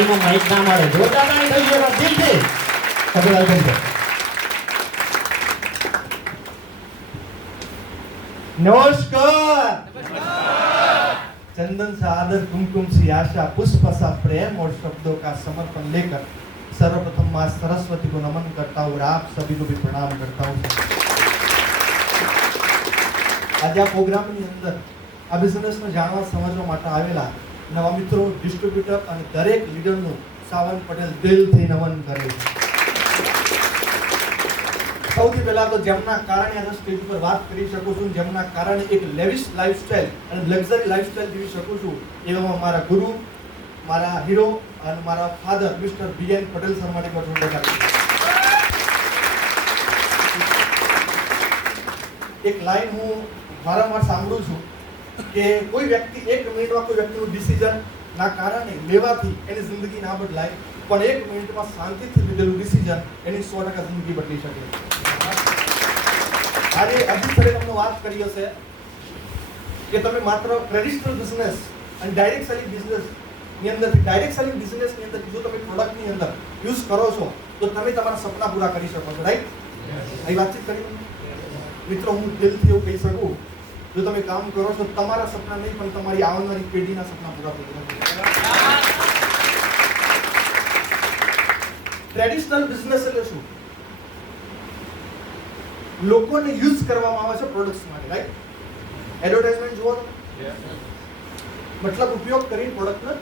એમાં માઇક ના મળે. જોરદાર તાળી થઈ ગયો દિલથી. કપિલભાઈ થઈ ગયો. नमस्कार। चंदन सा आदर, कुमकुम सी आशा, पुष्प सा प्रेम और शब्दों का समर्पण लेकर सर्वप्रथम माँ सरस्वती को नमन करता हूँ और आप सभी को भी प्रणाम करता हूँ। आज आ प्रोग्राम ની અંદર આ બિઝનેસ ને જાણવા સમજવા માટે આવેલા નવા મિત્રો, ડિસ્ટ્રીબ્યુટર અને દરેક લીડર નું સાવંત પટેલ દિલથી નમન કરે છે. સૌથી પહેલા તો જેમના કારણે આ સ્ટેજ પર વાત કરી શકું છું, જેમના કારણે એક લેવિશ લાઈફસ્ટાઈલ અને લક્ઝરી લાઈફસ્ટાઈલ જીવી શકું છું, એવામાં મારા ગુરુ, મારા હીરો અને મારા father mister BN Patel sir માટે પણ જોરદાર. એક લાઈન હું વારંવાર સાંભળું છું કે કોઈ વ્યક્તિ એક મિનિટમાં કોઈ વ્યક્તિનું ડિસિઝન ના કારણે લેવાથી એની જિંદગી ના બદલાય, પણ એક મિનિટમાં શાંતિથી લીધેલું ડિસિઝન એની 100% જિંદગી બદલી શકે. આજે અજીત સરે તમને વાત કરી હશે કે તમે માત્ર ટ્રેડિશનલ બિઝનેસ અને ડાયરેક્ટ સેલિંગ બિઝનેસ ની અંદર ડાયરેક્ટ સેલિંગ બિઝનેસ ની અંદર જો તમે પ્રોડક્ટ ની અંદર યુઝ કરો છો તો તમે તમારા સપના પૂરા કરી શકો છો, રાઈટ? અહીં વાતચીત કરી મિત્રો, હું દિલથી એવું કહી શકું, જો તમે કામ કરો છો તમારા સપના નહીં પણ તમારી આવનારી પેઢીના સપના પૂરા થઈ શકે. ટ્રેડિશનલ બિઝનેસ એટલે શું? લોકોને યુઝ કરવામાં આવે છે પ્રોડક્ટ્સ માટે, રાઈટ? એડવર્ટાઇઝમેન્ટ જુઓ તમે, મતલબ ઉપયોગ કરીને પ્રોડક્ટને,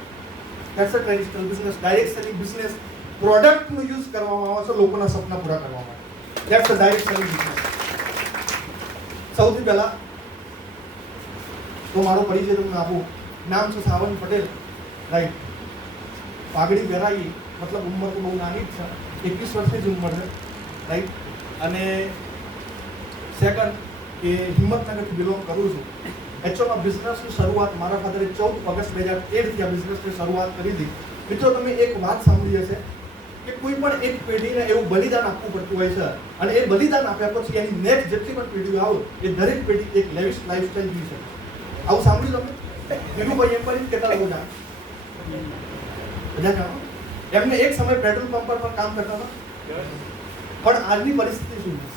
that's a traditional business. Direct selling business પ્રોડક્ટનો યુઝ કરવામાં આવે છે લોકોના સપના પૂરા કરવા માટે, that's a direct selling business. સૌથી પહેલા તો મારો પરિચય તમને આપું. નામ છે સાવંત પટેલ, રાઈટ? પાઘડી પહેરાવી, મતલબ ઉંમર તો બહુ નાની જ છે, 21 વર્ષની જ ઉંમર છે, રાઈટ? અને સેકન્ડ કે હિંમતનગરથી બિલોંગ કરું છું. એકચ્યુઅલમાં બિઝનેસની શરૂઆત મારા ફાધરે 14 ઓગસ્ટ 2013થી આ બિઝનેસની શરૂઆત કરી હતી. મિત્રો, તમે એક વાત સાંભળી હશે કે કોઈ પણ એક પેઢીને એવું બલિદાન આપવું પડતું હોય છે અને એ બલિદાન આપ્યા પછી એની નેક્સ્ટ જેટલી પણ પેઢીઓ આવે એ દરેક પેઢી એક લેવિશ લાઈફસ્ટાઈલ જીવી શકે. આવું સાંભળ્યું તમે? ધીરુભાઈ એમ્પાયર કેટલા લોકો જાણે? બધા જાણો? એમને એક સમય પેટ્રોલ પંપ પર કામ કરતા હતા, પણ આજની પરિસ્થિતિ શું છે?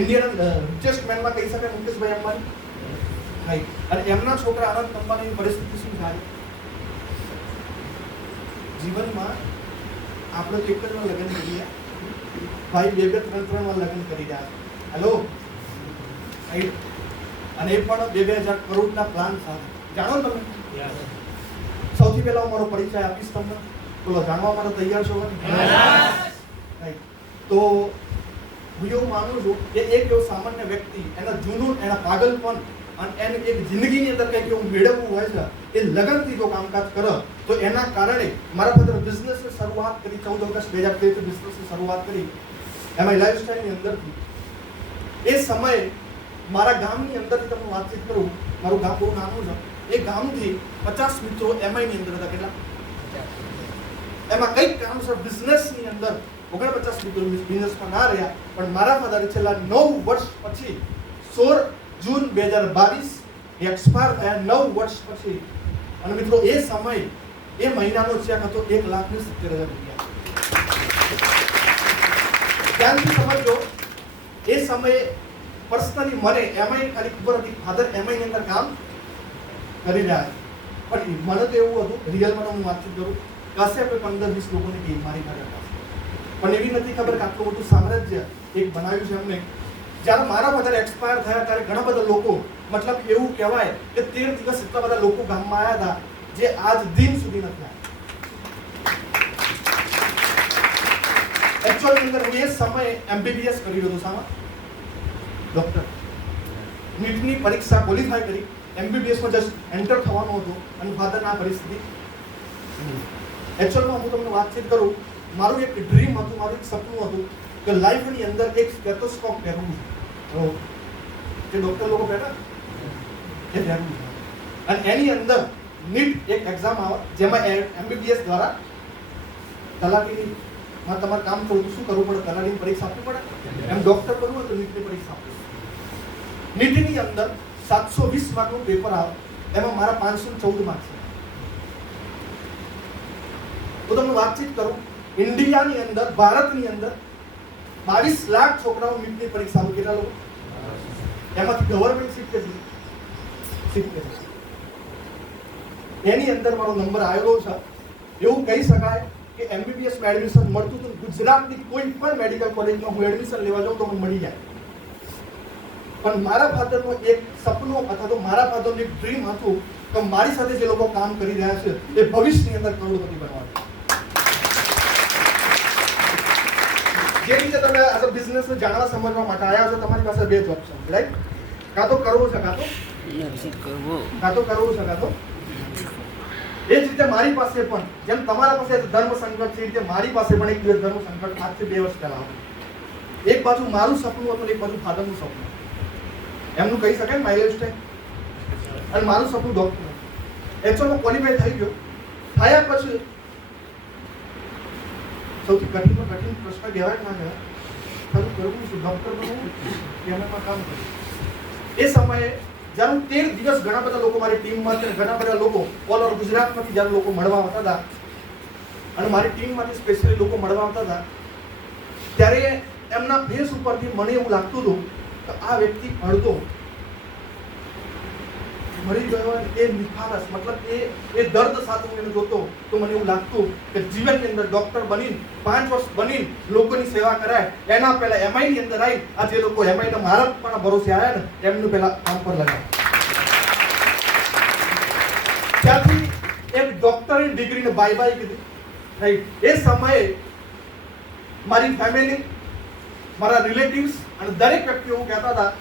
ઇન્ડિયન રિચેસ્ટ મેનમાં કહી શકાય મુકેશભાઈ અંબાણી, રાઈટ? અને એમના છોકરા અનંત અંબાણીની પરિસ્થિતિ શું થાય? જીવનમાં આપણે એક જ વાર લગ્ન કરીએ, ભાઈ 2-2, 3-3 વાર લગ્ન કરી રહ્યા. Hello, right? અને એ પણ 2,000 કરોડના પ્લાન સાથે. જાણો તમે? સૌથી પહેલા હું મારો પરિચય આપીશ તમને. બોલો, જાણવા માટે તૈયાર છો? રાઈટ? તો હું એવું માનું છું કે એક એવો સામાન્ય વ્યક્તિ એના જૂનૂન, એના પાગલપન અને એને એક જિંદગીની અંદર કંઈક એવું મેળવવું હોય છે, એ લગનથી જો કામકાજ કરે તો એના કારણે મારા ફાધર બિઝનેસની શરૂઆત કરી 14 ઓગસ્ટ 2013 બિઝનેસની શરૂઆત કરી, એમાં લાઈફસ્ટાઈલની અંદરથી. એ સમયે મારા ગામની અંદરથી તમને વાતચીત કરું, મારું ગામ બહુ નાનું છે, એ ગામથી 50 મિત્રો એમઆઈની અંદર હતા. કેટલા? એમાં કંઈક કારણસર બિઝનેસની અંદર 49 મિત્રો બિઝનેસમાં ના રહ્યા, પણ મારા ફાધરે છેલ્લા 9 વર્ષ પછી 16 જૂન 2022 એક્સપાયર થયા, 9 વર્ષ પછી. અને મિત્રો, એ સમય, એ મહિનાનો ચેક હતો 1,70,000 રૂપિયા. ત્યાંથી સમજો, એ સમયે પર્સનલી મને એમઆઈ ખાલી ખબર હતી, ફાધર એમઆઈ ની અંદર કામ કરી રહ્યા છે, પણ મને તો એવું હતું, રિયલમાં હું વાતચીત કરું, કશે આપણે 15-20 લોકોની ટીમ મારી પાસે, પણ એવી નથી ખબર કે આટલું મોટું સામ્રાજ્ય એક બનાવ્યું છે એમને. જ્યારે મારા ફાધર એક્સપાયર થયા ત્યારે ઘણા બધા લોકો, મતલબ એવું કહેવાય કે 13 દિવસ એટલા બધા લોકો ગામમાં આવ્યા હતા જે આજ દિન સુધી નથી આવ્યા. એકચ્યુઅલી અંદર હું એ સમયે એમબીબીએસ કરી રહ્યો હતો, સામા ડોક્ટર. નીટની પરીક્ષા ક્વોલિફાય કરી, એમબીબીએસમાં જસ્ટ એન્ટર થવાનું હતું અને ફાધરના પરિસ્થિતિ. એકચ્યુઅલમાં હું તમને વાતચીત કરું, મારું એક ડ્રીમ હતું, મારું એક સપનું હતું કે લાઈફની અંદર એક સ્ટેથોસ્કોપ પહેરવું છે, જે ડોક્ટર લોકો પહેરે એ પહેરવું છે. અને એની અંદર નીટ એક એક્ઝામ આવે જેમાં એમબીબીએસ દ્વારા તલાટીની તમારે કામ કરવું, શું કરવું પડે? તલાટીની પરીક્ષા આપવી પડે. એમ ડોક્ટર કરવું હોય તો નીટની પરીક્ષા આપવી. નીટની અંદર 720 માર્કનું પેપર આવે, એમાં મારા 514 માર્ક્સ છે. હું તમને વાતચીત કરું, ઇન્ડિયાની અંદર, ભારતની અંદર 22 લાખ છોકરાઓ નીટની પરીક્ષા આપે. કેટલા લોકો? એમાંથી ગવર્મેન્ટ સીટ કેટલી? 70. એની અંદર મારો નંબર આવેલો છે. એવું કહી શકાય કે MBBS માં એડમિશન મળતું હતું ગુજરાતની કોઈ પણ મેડિકલ કોલેજમાં હું એડમિશન લેવા જાઉં તો મને મળી જાય. પણ મારા ફાધરનું એક સપનું અથવા તો મારા ફાધરનું એક ડ્રીમ હતું કે મારી સાથે જે લોકો કામ કરી રહ્યા છે એ ભવિષ્યની અંદર કરોડપતિ બનવા. જે રીતે તમે આ બિઝનેસ જાણવા સમજવા માટે આવ્યા છો, તમારી પાસે બે જ ઓપ્શન, રાઈટ? કાં તો કરવું છે, કાં તો કરવું છે, કાં તો. એ જ રીતે મારી પાસે પણ, જેમ તમારા પાસે ધર્મ સંકટ છે, એ રીતે મારી પાસે પણ એક દિવસ ધર્મ સંકટ આજથી 2 વર્ષ પહેલા હતું. એક બાજુ મારું સપનું હતું, એક બાજુ ફાધરનું સપનું. એમનું કહી શકાય માય લાઈફસ્ટાઈલ. અને મારું સપનું ડોક્ટર. એચઓમાં ક્વોલિફાય થઈ ગયો. થયા પછી સૌથી કઠિન પ્રશ્ન કહેવાય ના કહેવાય, ખરું કરવું શું, ડોક્ટર બનવું કે એમાં કામ કરવું. એ સમયે જ્યારે હું 13 દિવસ ઘણા બધા લોકો મારી ટીમમાં છે, ઘણા બધા લોકો ઓલ ઓવર ગુજરાતમાંથી જ્યારે લોકો મળવા આવતા હતા અને મારી ટીમમાંથી સ્પેશિયલી લોકો મળવા આવતા હતા, ત્યારે એમના ફેસ ઉપરથી મને એવું લાગતું હતું કે આ વ્યક્તિ અડધો મરી ગયો. એ નિખાલસ, મતલબ એ દર્દ સાથે હું એને જોતો તો મને એવું લાગતું કે જીવનની અંદર ડોક્ટર બનીને 5 વર્ષ બનીને લોકોની સેવા કરાય એના પહેલા MI ની અંદર આવી આ જે લોકો MI ના મારા પણ ભરોસે આવ્યા ને એમનું પહેલા કામ પર લગાવ. ત્યાંથી એક ડોક્ટરની ડિગ્રીને બાય બાય કીધી, રાઈટ? એ સમયે મારી ફેમિલી, મારા રિલેટિવ્સ અને દરેક વ્યક્તિઓ એવું કહેતા હતા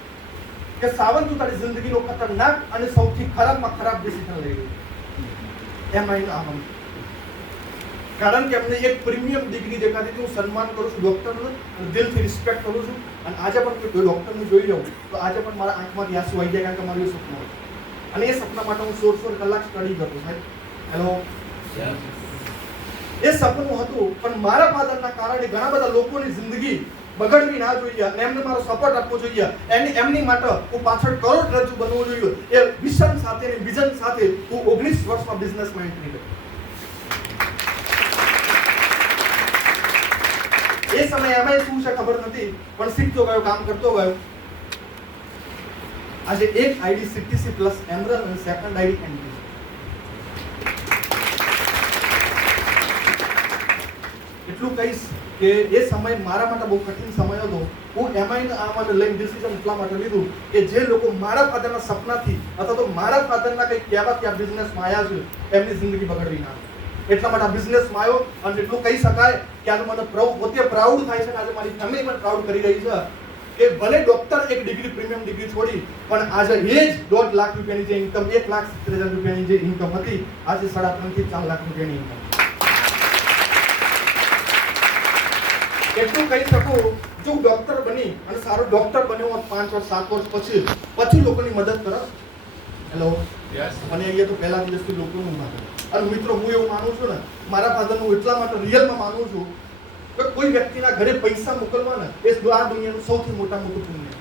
કે સાવંત તું તારી જિંદગીનો ખતરનાક અને સૌથી ખરાબમાં ખરાબ ડિસિઝન લઈ લીધું. એમાં આમ કારણ કે એમને એક પ્રીમિયમ ડિગ્રી દેખાતી હતી. હું સન્માન કરું છું ડોક્ટરનું અને દિલથી રિસ્પેક્ટ કરું છું. અને આજે પણ કોઈ ડોક્ટરને જોઈ લઉં તો આજે પણ મારા આંખમાંથી આંસુ આવી જાય, કારણ કે મારું એ સપનું હતું. અને એ સપના માટે હું 16 કલાક સ્ટડી કરતો. હેલો, એ સપનું હતું. પણ મારા ફાધરના કારણે ઘણા બધા લોકોની જિંદગી બગડવી ના જોઈએ અને એમને મારો સપોર્ટ આપવો જોઈએ. એમની માટે હું પાછળ કરોડરજ્જુ બનવું જોઈએ. એ વિઝન સાથે અને વિઝન સાથે હું 19 વર્ષમાં બિઝનેસમાં એન્ટ્રી કરી. એ સમયે એમાં શું છે ખબર નથી, પણ શીખતો ગયો, કામ કરતો ગયો. આજે એક આઈડી CTC પ્લસ એમરલ અને સેકન્ડ આઈડી એન્ટ્રી. એટલું કહીશ કે એ સમય મારા માટે બહુ કઠિન સમય હતો. હું MI ને આ માટે લઈને ડિસિઝન એટલા માટે લીધું કે જે લોકો મારા ફાધરના સપનાથી અથવા તો મારા ફાધરના કંઈક કહેવાથી આ બિઝનેસમાં આવ્યા છે એમની જિંદગી બગડવી ના. એટલા માટે આ બિઝનેસમાં આવ્યો. અને એટલું કહી શકાય કે આજે મને પોતે પ્રાઉડ થાય છે અને આજે મારી ફેમિલી પણ પ્રાઉડ કરી રહી છે કે ભલે ડોક્ટર એક ડિગ્રી, પ્રીમિયમ ડિગ્રી છોડી, પણ આજે એ જ 1.5 લાખ રૂપિયાની જે ઇન્કમ, 1,70,000 રૂપિયાની જે ઇન્કમ હતી, આજે 3.5 થી 4 લાખ રૂપિયાની ઇન્કમ. એટલું કહી શકું, જો ડોક્ટર બની અને સારો ડોક્ટર બન્યો હોત 5 વર્ષ 7 વર્ષ પછી લોકોની મદદ કરો. હેલો, અને અહીંયા તો પહેલા દિવસથી લોકોનું માનું. અને મિત્રો, હું એવું માનું છું ને, મારા ફાધરનું એટલા માટે રિયલમાં માનું છું કે કોઈ વ્યક્તિના ઘરે પૈસા મોકલવા ને એ આ દુનિયાનું સૌથી મોટું પુણ્ય.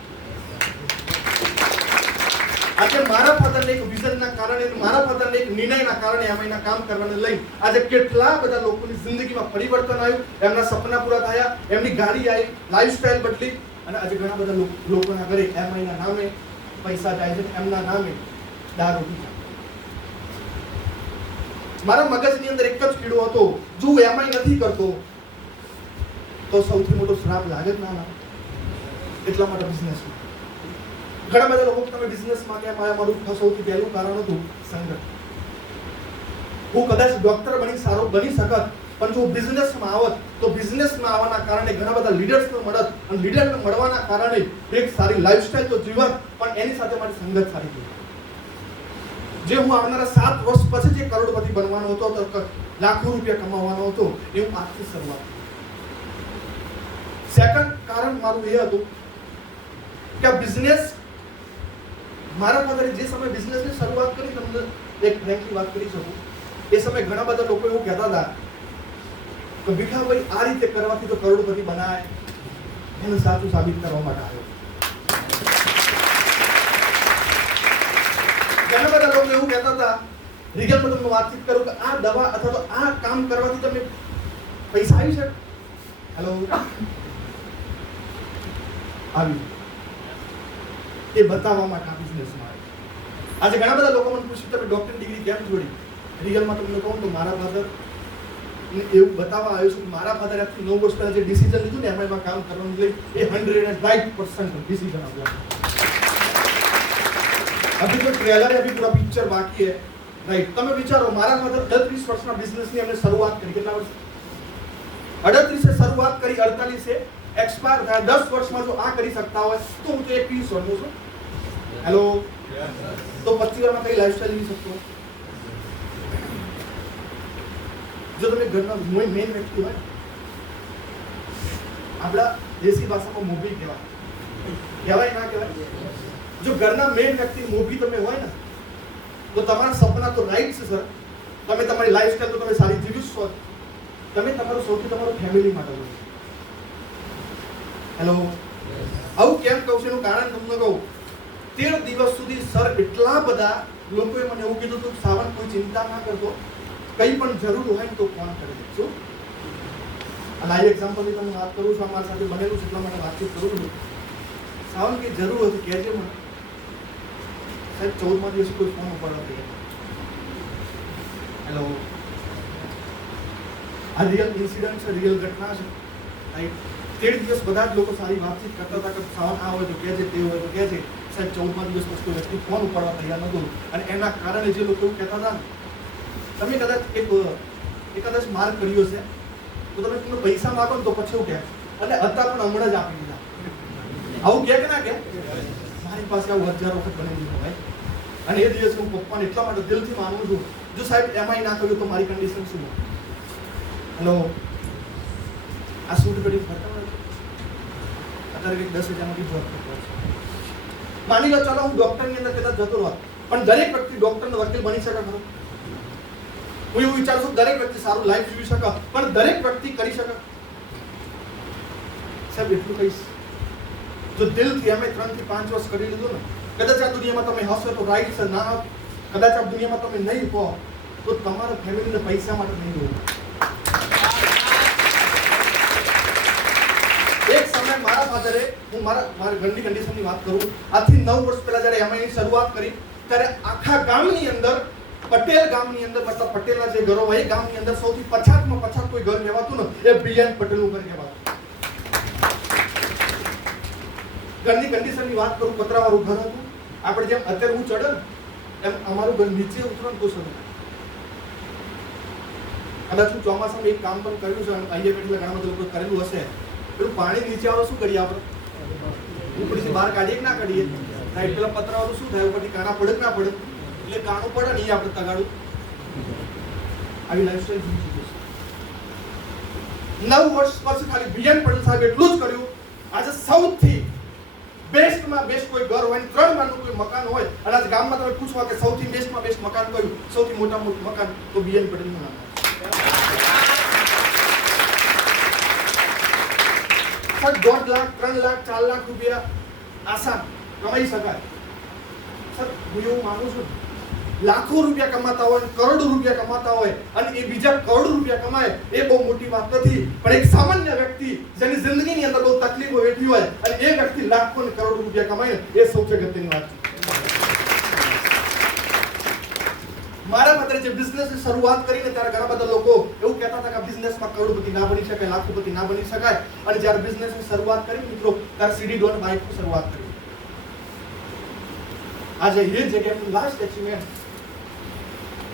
આજે મારા ફાધરના એક વિઝનના કારણે, મારા ફાધરના એક નિર્ણયના કારણે એમના કામ કરવાને લઈ આજે કેટલા બધા લોકોની જિંદગીમાં પરિવર્તન આવ્યું, એમના સપના પૂરા થયા, એમની ગાડી આવી, લાઈફસ્ટાઈલ બદલી. અને આજે ઘણા બધા લોકોના ઘરે એમના નામે પૈસા જાય છે, એમના નામે દારૂ પીતા. મારા મગજની અંદર એક જ કીડો હતો, જો એમઆઈ નથી કરતો તો સૌથી મોટો શ્રાપ લાગે જ ના. એટલા માટે બિઝનેસમાં ઘણા બધા લોકો તમે બિઝનેસમાં કેમ આવ્યા, મારું સૌથી પહેલું કારણ હતું સંગઠન. હું કદાચ ડોક્ટર બની સારો બની શકત, પણ જો બિઝનેસમાં આવત તો બિઝનેસમાં આવવાના કારણે ઘણા બધા લીડર્સને મળત અને લીડરને મળવાના કારણે એક સારી લાઈફસ્ટાઈલ તો જીવત, પણ એની સાથે મારી સંગત સારી થઈ. જે હું આવનારા 7 વર્ષ પછી જે કરોડપતિ બનવાનો હતો, તો લાખો રૂપિયા કમાવાનો હતો, એ હું આજથી શરૂઆત. સેકન્ડ કારણ મારું એ હતું કે આ બિઝનેસ, મારા ફાધરે જે સમય બિઝનેસની શરૂઆત કરી, તમને એક ફ્રેન્કલી વાત કરી શકું, એ સમયે ઘણા બધા લોકો એવું કહેતા હતા કે ભીખાભાઈ આ રીતે કરવાથી તો કરોડપતિ બનાય. એનું સાચું સાબિત કરવા માટે આવ્યો. ઘણા બધા લોકો એવું કહેતા હતા, રિગલમાં તમને વાતચીત કરું કે આ દવા અથવા તો આ કામ કરવાથી તમે પૈસા આવી છે? હેલો, આવી એ બતાવવા માટે આ બિઝનેસમાં આવે. આજે ઘણા બધા લોકો મને પૂછ્યું તમે ડોક્ટર ડિગ્રી કેમ છોડી? રિયલમાં તમને કહું તો મારા ફાધર એવું બતાવવા આવ્યું છું કે મારા ફાધર આજથી 9 વર્ષ પહેલા જે ડિસિઝન લીધું ને એમાં કામ કરવાનું લઈ એ 100% ડિસિઝન આવ્યું. अभी तो ट्रेलर है, अभी पूरा पिक्चर बाकी है, राइट? તમે વિચારો મારા ફાધર 30 વર્ષના બિઝનેસની એમને શરૂઆત કરી. કેટલા વર્ષ? 38 से શરૂઆત કરી, 48 से એક્સપાયર થયા. 10 વર્ષમાં જો આ કરી શકતા હોય તો હું તો 21 વર્ષનો છું. હેલો, તો 25 વર્ષમાં કઈ લાઈફસ્ટાઈલ જીવી શકતો? જો તમે ઘરના મેઇન વ્યક્તિ હોય, આપણા દેશી ભાષામાં મોભી કહેવાય ના કહેવાય? જો ઘરના મેઇન વ્યક્તિ મોભી તમે હોય ને તો તમારા સપના તો રાઈટ છે સર, તમે તમારી લાઈફસ્ટાઈલ તો તમે સારી જીવી છો, તમે તમારું સૌથી તમારું ફેમિલી માટે લો. હેલો, આવું કેમ કહું છું એનું કારણ તમને કહું. 13 દિવસ સુધી સર એટલા બધા લોકોએ મને એવું કીધું હતું સાવન કોઈ ચિંતા ના કરતો, કંઈ પણ જરૂર હોય ને તો ફોન કરી દેજો. આ લાઈવ એક્ઝામ્પલની તમને વાત કરું છું, અમારા સાથે બનેલું છે એટલા માટે વાતચીત કરું છું. સાવન કે જરૂર હોય તો કહેજે મને. સાહેબ 14મા દિવસે કોઈ ફોન ઉપાડવા તૈયાર. હેલો, આ રિયલ ઇન્સિડન્ટ છે, રિયલ ઘટના છે, રાઈટ? 13 દિવસ બધા જ લોકો સારી વાતચીત કરતા હતા કે સાવન આ હોય તો કહેજે, તે હોય તો કહેજે. સાહેબ 14મા દિવસ પછી કોઈ વ્યક્તિ ફોન ઉપાડવા તૈયાર નહોતું અને એના કારણે જે લોકો એવું કહેતા હતા, તમે કદાચ કદાચ માર્ક કર્યો છે તો તમે તમને પૈસા માંગો ને તો પછી એવું કહે અને હતા પણ હમણાં જ આપી દીધા. આવું કહે કે ના કહે? મારી પાસે આવું 1000 વખત બનેલું છે ભાઈ. અને એ દિવસે હું પપ્પાને એટલા માટે દિલથી માનું છું, જો સાહેબ એમાંય ના કર્યું તો મારી કન્ડિશન શું હોય? હેલો, આ શૂટ કરી ફરતા હોય અત્યારે કંઈક 10,000 જોબ કરતો છે. માની લો ચાલો હું ડોક્ટરની અંદર કદાચ જતો હોત, પણ દરેક વ્યક્તિ ડોક્ટરનો વકીલ બની શકે ખરો? હું એવું વિચારું છું દરેક વ્યક્તિ સારું લાઈફ જીવી શકે, પણ દરેક વ્યક્તિ કરી શકે? સાહેબ એટલું કહીશ, જો દિલથી અમે 3 થી 5 વર્ષ કરી લીધું ને, કદાચ આ દુનિયામાં તમે હશો તો રાઈટ છે, ના કદાચ આ દુનિયામાં તમે નહીં હો તો તમારા ફેમિલીને પૈસા માટે નહીં જોવું. એક સમય મારા ફાધરે, હું મારા ઘરની કન્ડિશનની વાત કરું, આજથી 9 વર્ષ પહેલા જ્યારે એમઆઈની શરૂઆત કરી ત્યારે આખા ગામની અંદર, પટેલ ગામની અંદર, મતલબ પટેલના જે ઘરો હોય એ ગામની અંદર સૌથી પછાતમાં પછાત કોઈ ઘર કહેવાતું ને એ BN પટેલનું ઘર કહેવાતું. ઘરની કન્ડિશનની વાત કરું, પતરાવાળું ઘર હતું. આપણે જેમ અત્યારે હું ચડે એમ અમારું ઘર નીચે ઉતરો તો શું કદાચ હું ચોમાસામાં એક કામ પણ કર્યું છે, અહીંયા બેઠેલા ઘણા બધા લોકો કરેલું હશે. પેલું પાણી નીચે આવે શું કરીએ આપણે? ઉપરથી બહાર કાઢીએ કે ના કાઢીએ? રાઈટ? પેલા પતરાવાળું શું થાય, ઉપરથી કાણા પડે કે ના પડે? એટલે કાણું પડે ને આપણે તગાડું. આવી લાઈફસ્ટાઈલ જીવી છે. 9 વર્ષ પછી ખાલી BN પટેલ સાહેબ એટલું જ કર્યું. આજે સૌથી બેસ્ટમાં બેસ્ટ કોઈ ઘર હોય, 3 માળનું કોઈ મકાન હોય, અને આજ ગામમાં તમે પૂછવા કે સૌથી બેસ્ટમાં બેસ્ટ મકાન કયું, સૌથી મોટામાં મોટું મકાન તો BN પટેલનું નામ. 1.5 લાખ, 3 લાખ, 4 લાખ રૂપિયા આસાન કમાઈ શકાય. સર હું એવું માનું છું, લાખો રૂપિયા કમાતા હોય, કરોડો રૂપિયા કમાતા હોય અને એ બીજા કરોડો રૂપિયા કમાય એ બહુ મોટી વાત નથી, પણ એક સામાન્ય વ્યક્તિ જેની જિંદગીની અંદર બહુ તકલીફો વેઠી હોય અને એ વ્યક્તિ લાખો અને કરોડો રૂપિયા કમાય એ સૌથી અગત્યની વાત છે. મારા ફાધરે જે બિઝનેસની શરૂઆત કરીને ત્યારે ઘણા બધા લોકો એવું કહેતા હતા કે બિઝનેસમાં કરોડપતિ ના બની શકાય, લાખોપતિ ના બની શકાય, અને જ્યારે બિઝનેસની શરૂઆત કરી મિત્રો ત્યારે CD ડોન બાઇકની શરૂઆત કરી. આજે એ જગ્યાનું લાસ્ટ એચિવમેન્ટ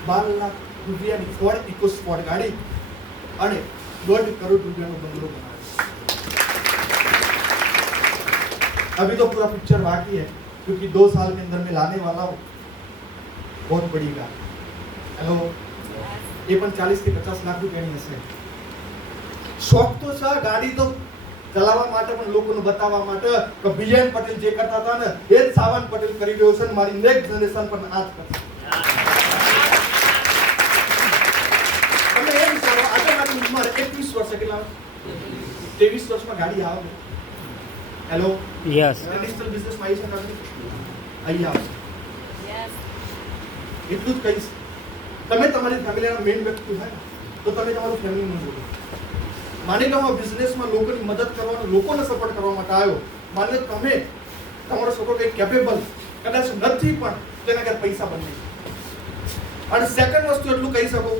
12 લાખ રૂપિયાની ફોર્ડ ઇકોસ્પોર્ટ ગાડી અને 1.5 કરોડ રૂપિયાનો બંગલો બનાવ્યો. अभी तो पूरा पिक्चर बाकी है क्योंकि 2 साल के अंदर मैं लाने वाला हूँ बहुत बड़ी कार. हेलो, ये पण 40 થી 50 લાખ રૂપિયાની હશે. શોખ તો છે ગાડી તો ચલાવવા માટે પણ લોકોને બતાવવા માટે કે BN પટેલ જે કરતા હતા ને એ જ સાવન પટેલ કરી રહ્યો છે, મારી નેક્સ્ટ જનરેશન પણ આ જ કરશે. તમે એમ વિચારો, આજે મારી ઉંમર 21 વર્ષ, કેટલા 23 વર્ષમાં ગાડી આવે. હેલો, યસ, ટ્રેડિશનલ બિઝનેસમાં આવી શકાશે, અહીં આવશે. એટલું જ કહીશ, તમે તમારી ફેમિલીના મેઇન વ્યક્તિ હોય તો તમે તમારું ફેમિલીનું જોડો. માની લો હું બિઝનેસમાં લોકોની મદદ કરવાનો, લોકોને સપોર્ટ કરવા માટે આવ્યો. માની લો તમે તમારો છોકરો કંઈ કેપેબલ કદાચ નથી પણ તેના ઘરે પૈસા બની. અને સેકન્ડ વસ્તુ એટલું કહી શકું,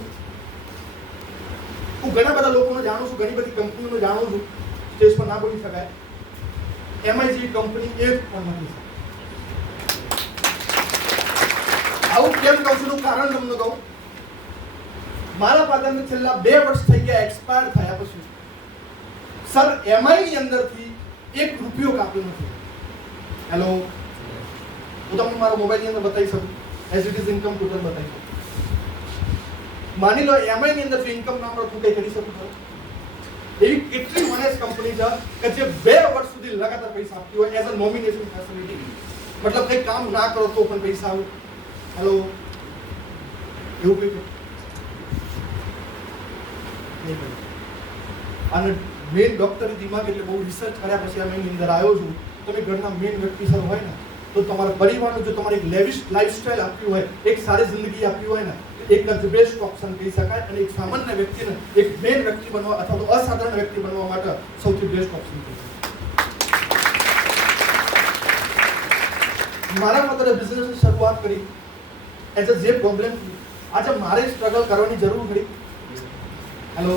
હું ઘણા બધા લોકોને જાણું છું, ઘણી બધી કંપનીઓને જાણું છું, સ્ટેજ પર ના બોલી શકાય, એમાં જેવી કંપની એક પણ નથી. આવું કેમ કહું છું? કારણ તમને કહું. મારા ફાધરને છેલ્લા 2 વર્ષ થઈ ગયા એક્સપાયર થયા પછી સર એમઆઈ ની અંદરથી 1 રૂપિયો કાપ્યો નથી. હેલો, હું તમને મારો મોબાઈલ ની અંદર બતાવી શકું, as it is income total બતાવી શકું. માની લો એમઆઈ ની અંદર ઇન્કમ નામ હું કઈ કરી શકું છું. એવી કેટલી ઓનેસ્ટ કંપની છે કે જે 2 વર્ષ સુધી લગાતાર પૈસા આપતી હોય એઝ અ નોમિનેશન ફેસિલિટી. મતલબ કંઈ કામ ના કરો તો પણ પૈસા આવે. હેલો, એવું કંઈ અને મેઇન ડોક્ટરી દિમાગ એટલે બહુ રિસર્ચ કર્યા પછી આ એની અંદર આવ્યો છું. તમે ઘરના મેઇન વ્યક્તિ સર હોય ને તો તમારા પરિવારનું જો તમારે એક લેવિશ લાઈફસ્ટાઈલ આપ્યું હોય, એક સારી જિંદગી આપી હોય ને, એક જ બેસ્ટ ઓપ્શન કહી શકાય. અને એક સામાન્ય વ્યક્તિને એક મેઇન વ્યક્તિ બનવા અથવા તો અસાધારણ વ્યક્તિ બનવા માટે સૌથી બેસ્ટ ઓપ્શન કહી શકાય. મારા મતે બિઝનેસની શરૂઆત કરી એઝ જે પ્રોબ્લેમ આજે મારે સ્ટ્રગલ કરવાની જરૂર પડી. હેલો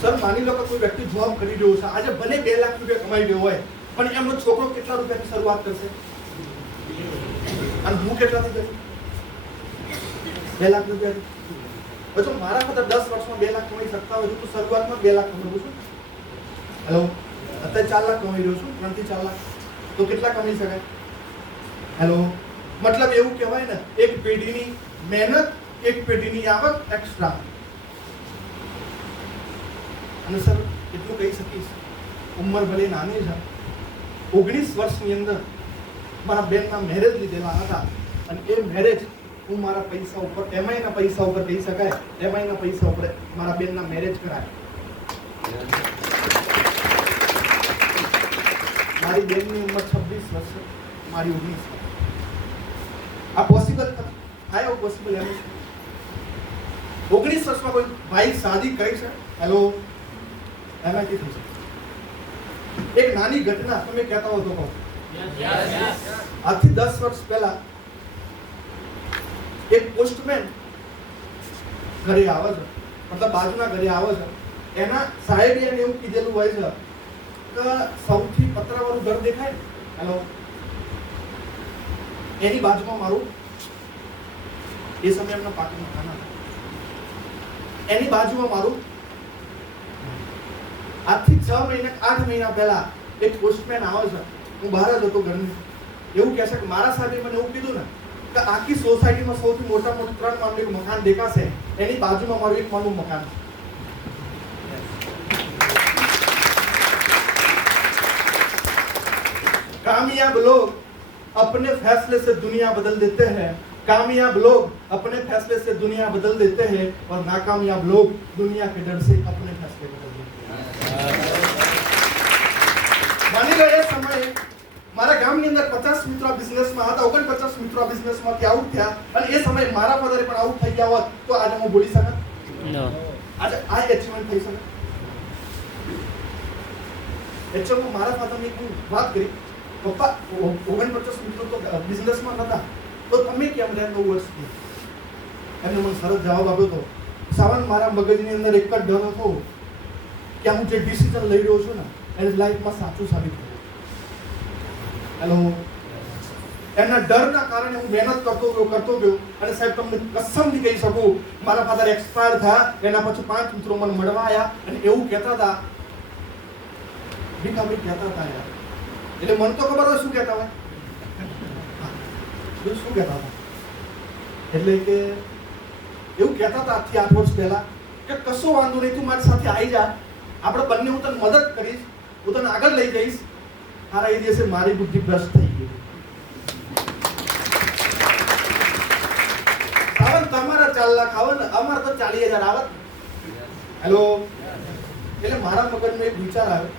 સર, માની લો કે કોઈ વ્યક્તિ જોબ કરી રહ્યો છે, આજે ભલે 2 લાખ રૂપિયા કમાઈ રહ્યો હોય પણ એમનો છોકરો કેટલા રૂપિયાથી શરૂઆત કરશે અને હું કેટલાથી કરું? 2 લાખ રૂપિયાથી. જો મારા ખાતે 10 વર્ષમાં 2 લાખ કમાઈ શકતા હોય તો શરૂઆતમાં 2 લાખ કમાવું છું. હેલો, અત્યારે 4 લાખ કમાઈ રહ્યો છું, 3 થી 4 લાખ, તો કેટલા કમાઈ શકાય? હેલો, મતલબ એવું કહેવાય ને, એક પેઢીની મહેનત, એક પેઢીની આવક એક્સ્ટ્રા. અને સર એટલું કહી શકીશ, ઉંમર ભલે નાની છે, 19 વર્ષની અંદર મારા બેનના મેરેજ લીધેલા હતા અને એ મેરેજ હું મારા પૈસા ઉપર, એમઆઈના પૈસા ઉપર કહી શકાય, એમઆઈના પૈસા ઉપર મારા બેનના મેરેજ કરાયા. મારી બેનની ઉંમર 26 વર્ષ, મારી 19 વર્ષ. આ પોસિબલ થાય? પોસિબલ એમ 19 વર્ષમાં કોઈ ભાઈ શાદી કરી છે? હેલો, એમાં કેટલું છે? એક નાની ઘટના તમે કહેતા હો તો કહો. આજથી 10 વર્ષ પહેલા એક પોસ્ટમેન ઘરે આવે છે, મતલબ બાજુના ઘરે આવે છે. એના સાહેબે એને એવું કીધેલું હોય છે કે સૌથી પતરાવાળું ઘર દેખાય ને, હેલો, એની બાજુમાં મારું, એ સમય એમના પાકી મકાન હતા, એની બાજુમાં મારું. આજથી 6 મહિના 8 મહિના પહેલા એક પોસ્ટમેન આવે છે, હું બહાર જ હતો ઘરની, એવું કહે છે કે મારા સાહેબે મને એવું કીધું ને કે આખી સોસાયટીમાં સૌથી મોટામાં મોટું 3 માળનું એક મકાન દેખાશે, એની બાજુમાં મારું 1 માળનું મકાન છે. कामयाब लोग अपने फैसले से दुनिया बदल देते हैं, कामयाब लोग अपने फैसले से दुनिया बदल देते हैं और नाकामयाब लोग दुनिया के डर से अपने फैसले बदल देते हैं. मानी लो એ સમયે મારા ગામની અંદર 50 મિત્રો બિઝનેસમાં હતા, 49 મિત્રો બિઝનેસમાંથી આઉટ થયા અને એ સમયે મારા ફાધરે પણ આઉટ થઈ ગયા હોત તો આજે હું બોલી શકત? નો. આજે આ એચીવમેન્ટ થઈ શકે? એચીવમેન્ટ મારા ફાધરની હું વાત કરી, પપ્પા 49 મિત્રો તો બિઝનેસમાં નતા, તો તમે કેમ રહ્યા 9 વર્ષથી? એમને મને સરસ જવાબ આપ્યો હતો, સાવન મારા મગજની અંદર એક જ ડર હતો કે હું જે ડિસિઝન લઈ રહ્યો છું ને એની લાઈફમાં સાચું સાબિત થયું. હેલો, એના ડરના કારણે હું મહેનત કરતો ગયો અને સાહેબ તમને કસમથી કહી શકું, મારા ફાધર એક્સપાયર થયા એના પછી 5 મિત્રો મને મળવા આવ્યા અને એવું કહેતા હતા, ભીખાભાઈ કહેતા હતા યાર, એટલે મને તો ખબર હોય શું કહેતા હોય, શું કહેતા હતા, એટલે કે એવું કહેતા હતા આજથી 8 વર્ષ પહેલા કે કશો વાંધો નહીં, તું મારી સાથે આવી જા, આપણે બંને હું તને મદદ કરીશ, હું તને આગળ લઈ જઈશ. તારા એ દિવસે મારી બુદ્ધિ ભ્રષ્ટ થઈ ગઈ. સાવન તમારા 4 લાખ આવે ને, અમારા તો 40,000 આવત. હેલો, એટલે મારા મગજમાં એક વિચાર આવ્યો,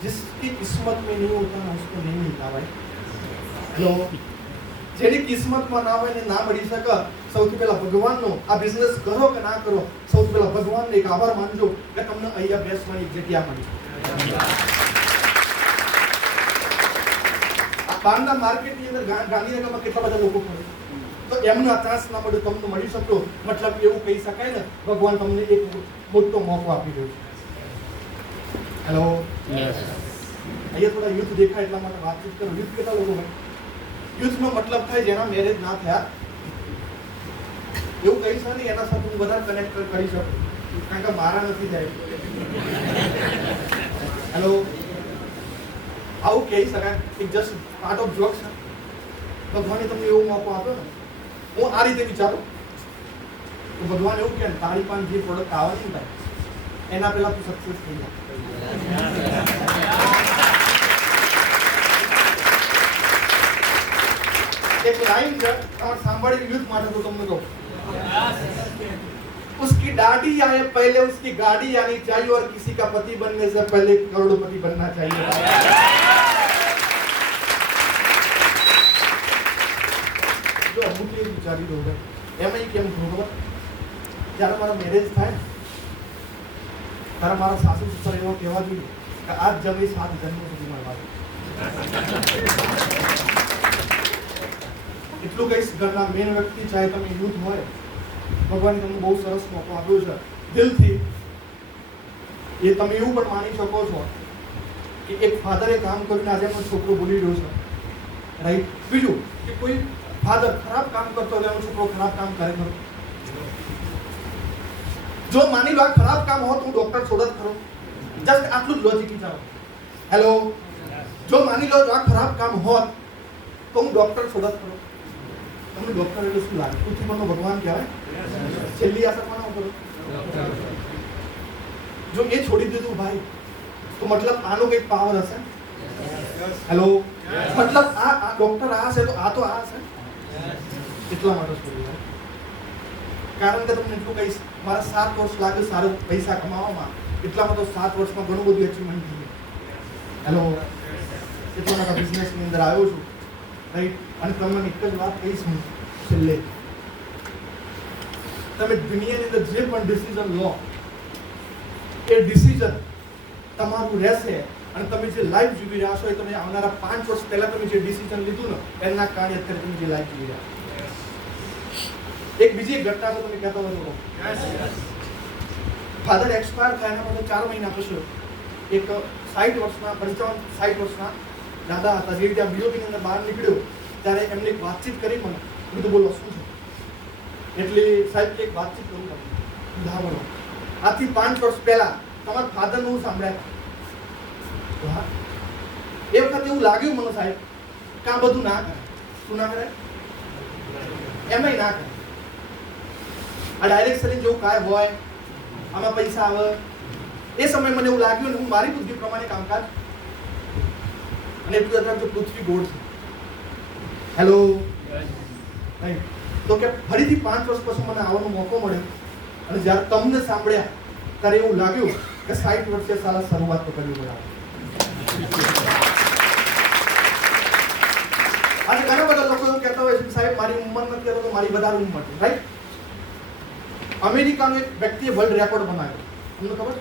जिसकी किस्मत में नहीं होता ना उसको नहीं मिलता भाई. હેલો, જેની કિસ્મતમાં ના હોય ને ના મળી શકે, સૌથી પહેલા ભગવાનનો આ બિઝનેસ કરો કે ના કરો, સૌથી પેલા ભગવાનને એક આભાર માનજો કે તમને અહીંયા બેસવાની જગ્યા મળી. આ બહારના માર્કેટની અંદર ગાંધીનગરમાં કેટલા બધા લોકો ફરે, તો એમનો આ ચાન્સ ના મળ્યો, તમને મળી શકતો, મતલબ એવું કહી શકાય ને ભગવાન તમને એક મોટો મોકો આપી રહ્યો છે. હેલો, અહીંયા થોડા યુથ દેખાય એટલા માટે વાતચીત કરો. યુથ કેટલા લોકો હોય? યુથનો મતલબ થાય જેના મેરેજ ના થયા, એવું કહી શકે નહીં એના સાથે હું વધારે કનેક્ટ કરી શકું, કારણ કે મારા નથી થાય. હેલો, આવું કહી શકાય કે જસ્ટ પાર્ટ ઓફ જોક્સ છે. ભગવાને તમને એવો મોકો આપ્યો ને, હું આ રીતે વિચારું તો ભગવાન એવું કે તારી પાસે જે પ્રોડક્ટ આવવાની થાય એના પહેલા તું સક્સેસ થઈ જાય. एक लाइन है और सांभड़ी युद्ध मारे तो तुमने को उसकी दाढ़ी आए पहले उसकी गाड़ी आनी चाहिए और किसी का पति बनने से पहले करोड़पति बनना चाहिए. जो अमुक ये विचारी लोग हैं એમાં ઈ કેમ ખબર જ્યારે મારા મેરેજ થાય ત્યારે મારા સાસુ સસરા એવો કહેવા જોઈએ કે આજ જમી 7 જન્મ સુધી મળવા. એટલું કહીશ ઘરના મેન વ્યક્તિ ચાહે તમે યુથ હોય, ભગવાન તમને બહુ સરસ મોકો આપ્યો છે દિલથી. એ તમે એવું પણ માની શકો છો કે એક ફાધરે કામ કરીને આજે એમનો છોકરો બોલી રહ્યો છે, રાઈટ. બીજું કે કોઈ ફાધર ખરાબ કામ કરતો હોય એનો છોકરો ખરાબ કામ કરે ખરો? જો માની લો આ ખરાબ કામ હોત હું ડોક્ટર છોડત ખરો? જસ્ટ આટલું જ લોજિક વિચારો. હેલો, જો માની લો આ ખરાબ કામ હોત તો હું ડોક્ટર છોડત ખરો? તમને ડોક્ટર એટલે શું લાગે? પૃથ્વી પરનો ભગવાન કહેવાય, છેલ્લી આશા કોના ઉપર? જો એ છોડી દીધું ભાઈ તો મતલબ આનો કંઈક પાવર હશે. હેલો, મતલબ આ ડોક્ટર આ છે તો આ તો આ છે. એટલા માટે છોડી, કારણ કે તમને એટલું કહીશ મારા 7 વર્ષ લાગે સારો પૈસા કમાવામાં, એટલામાં તો 7 વર્ષમાં ઘણું બધું અચીવમેન્ટ થયું. હેલો, એટલા માટે બિઝનેસની અંદર આવ્યો છું, રાઈટ. અને તમને એક જ વાત કહીશ હું છેલ્લે, તમે દુનિયાની અંદર જે પણ ડિસિઝન લો એ ડિસિઝન તમારું રહેશે. અને તમે જે લાઈફ જીવી રહ્યા છો એ તમે આવનારા 5 વર્ષ પહેલા તમે જે ડિસિઝન લીધું ને એના કારણે અત્યારે તમે જે લાઈફ જીવી રહ્યા. એક બીજી ઘટના તો તમે કહેતા હોય, ફાધર એક્સપાયર થાય એના માટે 4 મહિના પછી એક 60 વર્ષના 55-60 વર્ષના દાદા હતા, જે રીતે બીઓપીની અંદર બહાર નીકળ્યો ત્યારે એમને એક વાતચીત કરી. મને બધું બોલો શું છે એટલે સાહેબ એક વાતચીત કરું તમને ઉદાહરણ. આજથી 5 વર્ષ પહેલા તમારા ફાધરનું હું સાંભળ્યા. એ વખતે એવું લાગ્યું મને સાહેબ કે આ બધું ના કરે. શું ના કરે? એમાંય ના કરે. આ ડાયરેક્ટ સેલિંગ જેવું કાંઈ હોય, આમાં પૈસા આવે, એ સમયે મને એવું લાગ્યું ને હું મારી બુદ્ધિ પ્રમાણે કામકાજ. અને એટલું અત્યારે જો પૃથ્વી ગોળ છે. હેલો, તો કે ફરીથી 5 વર્ષ પછી મને આવવાનો મોકો મળ્યો અને જ્યારે તમને સાંભળ્યા ત્યારે એવું લાગ્યું કે 60 વર્ષે સાલા શરૂઆત તો કરવી પડે. આજે ઘણા બધા લોકો એવું કહેતા હોય છે સાહેબ મારી ઉંમર નથી તો મારી વધારે ઉંમર છે, રાઈટ. અમેરિકાનો એક વ્યક્તિએ વર્લ્ડ રેકોર્ડ બનાવ્યો, તમને ખબર?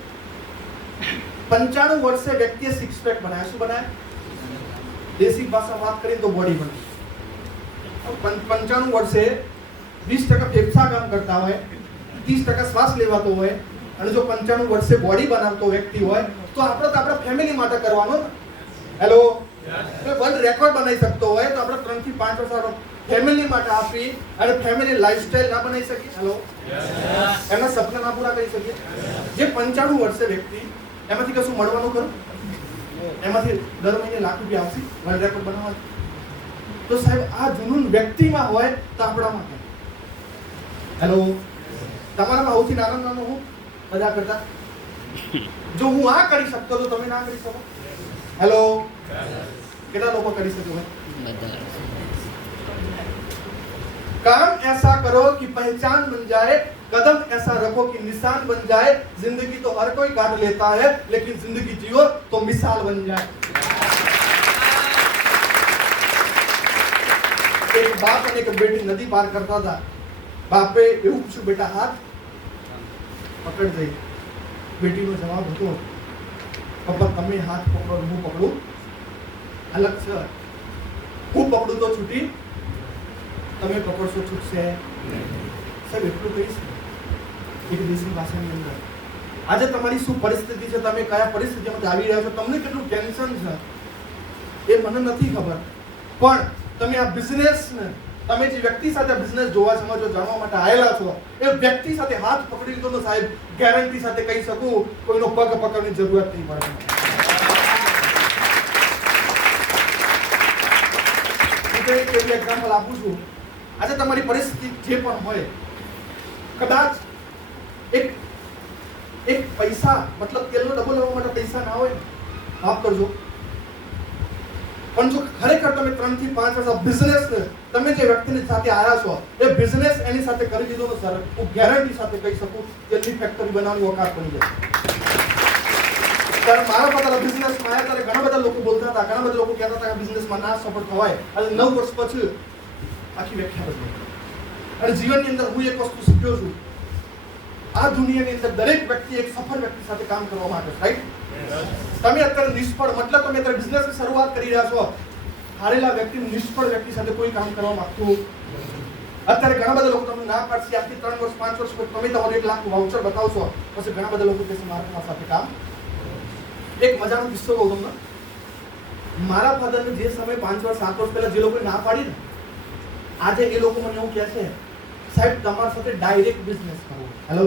95 વર્ષે વ્યક્તિએ 6 પેક બનાવ્યા. શું બનાવ્યા? દેશી ભાષા વાત કરીએ તો બોડી બનાવી. 95 વર્ષે 20% ફેફસા કામ કરતા હોય, 30% શ્વાસ લેવાતો હોય, અને જો 95 વર્ષે બોડી બનાવતો વ્યક્તિ હોય તો આપણે તો આપણા ફેમિલી માટે કરવાનો. હેલો, વર્લ્ડ રેકોર્ડ બનાવી શકતો હોય તો આપણે 3 થી 5 વર્ષ ફેમિલી માટે આપી અને ફેમિલી લાઈફસ્ટાઈલ ના બનાવી શકીએ? હેલો, એના સપના ના પૂરા કરી શકીએ? જે 95 વર્ષે વ્યક્તિ એમાંથી કશું મળવાનું ખરું? એમાંથી દર મહિને લાખ રૂપિયા આવશે વર્લ્ડ રેકોર્ડ બનાવવા. તો સાહેબ આ જુનૂન વ્યક્તિમાં હોય તો આપણામાં કેમ? હેલો, તમારામાં સૌથી નાનો હું બધા કરતા. જો હું આ કરી શકતો તો તમે ના કરી શકો? હેલો, કેટલા લોકો કરી શકે ભાઈ? काम ऐसा करो कि पहचान बन जाए, कदम ऐसा रखो कि निशान बन जाए. जिंदगी तो हर कोई काट लेता है लेकिन जिंदगी जियो तो मिसाल बन जाए. एक बाप અને એક બેટી નદી પાર કરતા હતા. બાપે એવું પૂછ્યું બેટા હાથ, પકડ જઈ. બેટીનો જવાબ હતો, પપ્પા તમે હાથ પકડો હું પકડું અલગ છે. હું પકડું તો છૂટી, તમે પકડશો છૂટશે. સાહેબ એટલું કહીશ એક દેશની ભાષાની અંદર આજે તમારી શું પરિસ્થિતિ છે, તમે કયા પરિસ્થિતિમાં આવી રહ્યા છો, તમને કેટલું ટેન્શન છે એ મને નથી ખબર, પણ તમે આ બિઝનેસને તમે જે વ્યક્તિ સાથે બિઝનેસ જોવા સમજો જાણવા માટે આવેલા છો એ વ્યક્તિ સાથે હાથ પકડી લીધો તો સાહેબ ગેરંટી સાથે કહી શકું કોઈનો પગ પકડવાની જરૂરત નહીં પડે. એક એક્ઝામ્પલ આપું છું. આજે તમારી પરિસ્થિતિ જે પણ હોય, કદાચ એક પૈસા મતલબ તેલનો ડબ્બો લેવા માટે પૈસા ના હોય, માફ કરજો, પણ જો ખરેખર તમે 3 થી 5 વર્ષ બિઝનેસ તમે જે વ્યક્તિની સાથે આવ્યા છો એ બિઝનેસ એની સાથે કરી દીધો તો સર હું ગેરંટી સાથે કહી શકું તેલની ફેક્ટરી બનાવવાની ઓકાત બની જાય. ત્યારે મારા પોતાના બિઝનેસમાં આવ્યા ત્યારે ઘણા બધા લોકો બોલતા હતા, ઘણા બધા લોકો કહેતા હતા કે બિઝનેસમાં ના સફળ થવાય. અને 9 વર્ષ પછી આખી વ્યાખ્યા બદલી. અને જીવનની અંદર હું એક વસ્તુ શીખ્યો છું, આ દુનિયાની અંદર દરેક વ્યક્તિ એક સફળ વ્યક્તિ સાથે કામ કરવા માંગે છે, રાઈટ? તમે અત્યારે નિષ્ફળ મતલબ તમે અત્યારે બિઝનેસની શરૂઆત કરી રહ્યા છો, હારેલા વ્યક્તિ નિષ્ફળ વ્યક્તિ સાથે કોઈ કામ કરવા માંગતું. અત્યારે ઘણા બધા લોકો તમને ના પાડશે, આજથી 3 વર્ષ 5 વર્ષ પછી તમે તમારું 1 લાખ વાઉચર બતાવશો, પછી ઘણા બધા લોકો કહેશે મારા સાથે કામ. એક મજાનો કિસ્સો કહું તમને. મારા ફાધરને જે સમય 5 વર્ષ 7 વર્ષ પહેલા જે લોકોએ ના પાડી ને, આજે એ લોકો મને એવું કહે છે સાહેબ તમારા સાથે ડાયરેક્ટ બિઝનેસ કરવો. હેલો,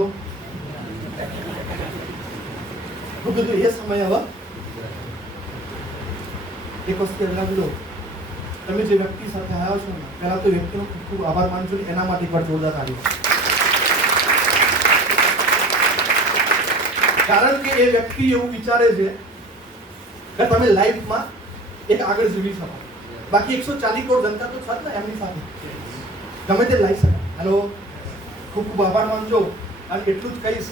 હું કીધું એ સમય હવે એક વસ્તુ યાદ રાખજો, તમે જે વ્યક્તિ સાથે આવ્યા છો ને પહેલા તો વ્યક્તિનો ખૂબ ખૂબ આભાર માનજો ને એના માટે એકવાર જોરદાર તાળીઓ. કારણ કે એ વ્યક્તિ એવું વિચારે છે કે તમે લાઈફમાં એક આગળ જીવી શકો, બાકી 140 કરોડ જનતા તો છે જ ને એમની સાથે ગમે તે લાવી શકાય. હેલો, ખૂબ ખૂબ આભાર માનજો. અને એટલું જ કહીશ,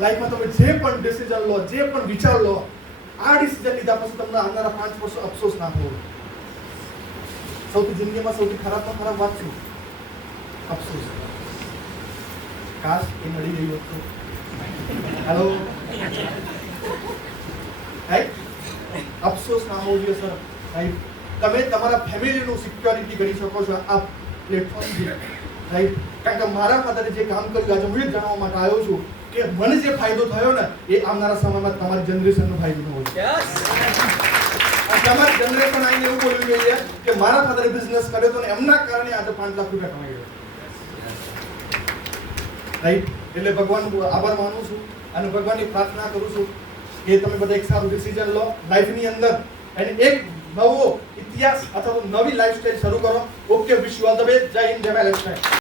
લાઈફમાં તમે જે પણ ડિસિઝન લો, જે પણ વિચાર લો, આ ડિસિઝન લીધા પછી તમને આવનારા 5 વર્ષ અફસોસ ના થવો. સૌથી જિંદગીમાં સૌથી ખરાબમાં ખરાબ વાત શું? અફસોસ. કાશ એ નડી ગયું હતું. હેલો, અફસોસ ના હોવો જોઈએ સર. રાઈટ, તમે તમારા ફેમિલીનું સિક્યોરિટી કરી શકો છો આ પ્લેટફોર્મથી, રાઈટ? કારણ કે મારા ફાધરે જે કામ કર્યું આજે હું એ જણાવવા માટે આવ્યો છું કે મને જે ફાયદો થયો ને એ આવનારા સમયમાં તમારી જનરેશનનો ફાયદો ન હોય. તમારી જનરેશન આવીને એવું બોલવી જોઈએ કે મારા ફાધરે બિઝનેસ કર્યો તો ને એમના કારણે આજે 5 લાખ રૂપિયા કમાઈ ગયો. રાઈટ? એટલે ભગવાનનો આભાર માનું છું અને ભગવાનની પ્રાર્થના કરું છું કે તમે બધા એક સારું ડિસિઝન લો લાઈફની અંદર અને એક નવો ઇતિહાસ અથવા તો નવી લાઈફસ્ટાઈલ શરૂ કરો. Okay, wish you all the best. જય હિન્દ, જય મહારાષ્ટ્ર.